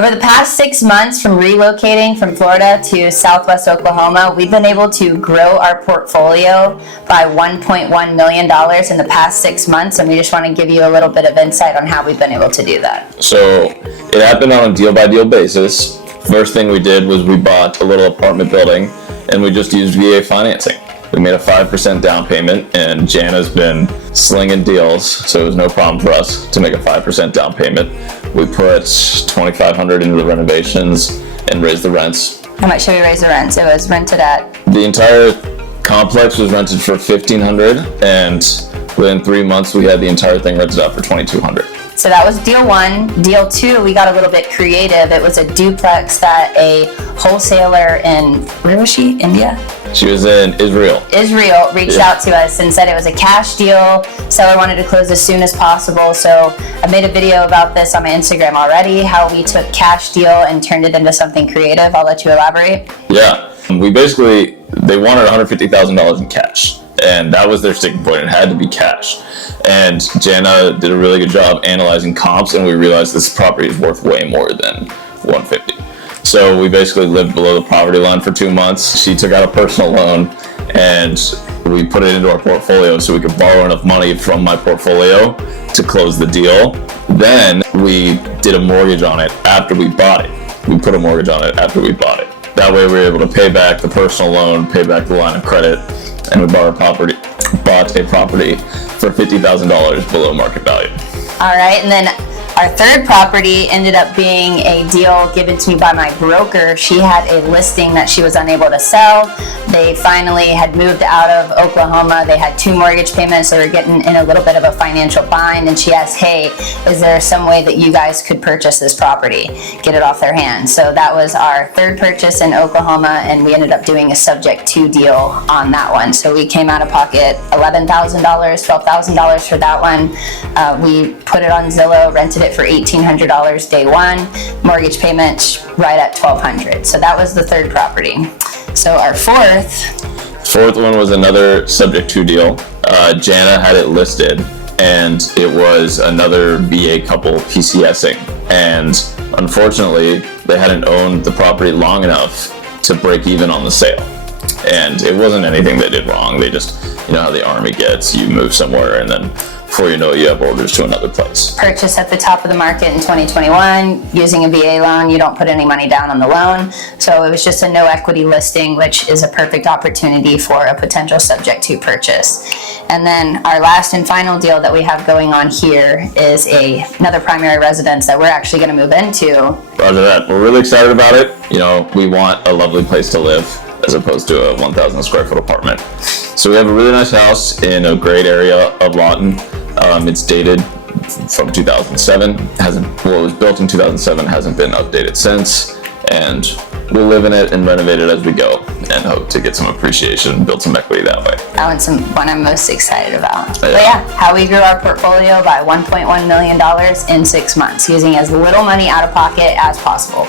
Over the past 6 months, from relocating from Florida to Southwest Oklahoma, we've been able to grow our portfolio by $1.1 million in the past 6 months, and we just want to give you a little bit of insight on how we've been able to do that. So it happened on a deal-by-deal basis. First thing we did was we bought a little apartment building, and we just used VA financing. We made a 5% down payment, and Jana's been slinging deals, so it was no problem for us to make a 5% down payment. We put $2,500 into the renovations and raised the rents. How much should we raise the rents? It was rented at? The entire complex was rented for $1,500, and within 3 months we had the entire thing rented out for $2,200. So that was deal one. Deal two, we got a little bit creative. It was a duplex that a wholesaler in, where was she? India? She was in Israel. Israel reached out to us and said it was a cash deal. Seller wanted to close as soon as possible. So I made a video about this on my Instagram already, how we took cash deal and turned it into something creative. I'll let you elaborate. Yeah, they wanted $150,000 in cash. And that was their sticking point. It had to be cash. And Jana did a really good job analyzing comps, and we realized this property is worth way more than $150,000. So we basically lived below the poverty line for 2 months. She took out a personal loan, and we put it into our portfolio so we could borrow enough money from my portfolio to close the deal. Then we did a mortgage on it after we bought it. We put a mortgage on it after we bought it. That way we were able to pay back the personal loan, pay back the line of credit, and we bought a property for $50,000 below market value. All right, and then our third property ended up being a deal given to me by my broker. She had a listing that she was unable to sell. They finally had moved out of Oklahoma. They had 2 mortgage payments. They were getting in a little bit of a financial bind, and she asked, hey, is there some way that you guys could purchase this property, get it off their hands? So that was our third purchase in Oklahoma, and we ended up doing a subject to deal on that one. So we came out of pocket $11,000, $12,000 for that one. We put it on Zillow, rented it for $1,800 day one, mortgage payment right at $1,200. So that was the third property. So our fourth one was another subject to deal. Jana had it listed, and it was another VA couple PCSing, and unfortunately they hadn't owned the property long enough to break even on the sale. And it wasn't anything they did wrong. They just, you know how the Army gets, you move somewhere and then before you know it, you have orders to another place. Purchase at the top of the market in 2021 using a VA loan. You don't put any money down on the loan. So it was just a no equity listing, which is a perfect opportunity for a potential subject to purchase. And then our last and final deal that we have going on here is another primary residence that we're actually going to move into. Roger that. We're really excited about it. You know, we want a lovely place to live as opposed to a 1,000 square foot apartment. So we have a really nice house in a great area of Lawton. It's dated from 2007. It was built in 2007, hasn't been updated since. And we'll live in it and renovate it as we go and hope to get some appreciation and build some equity that way. That one's one I'm most excited about. But yeah, how we grew our portfolio by $1.1 million in 6 months using as little money out of pocket as possible.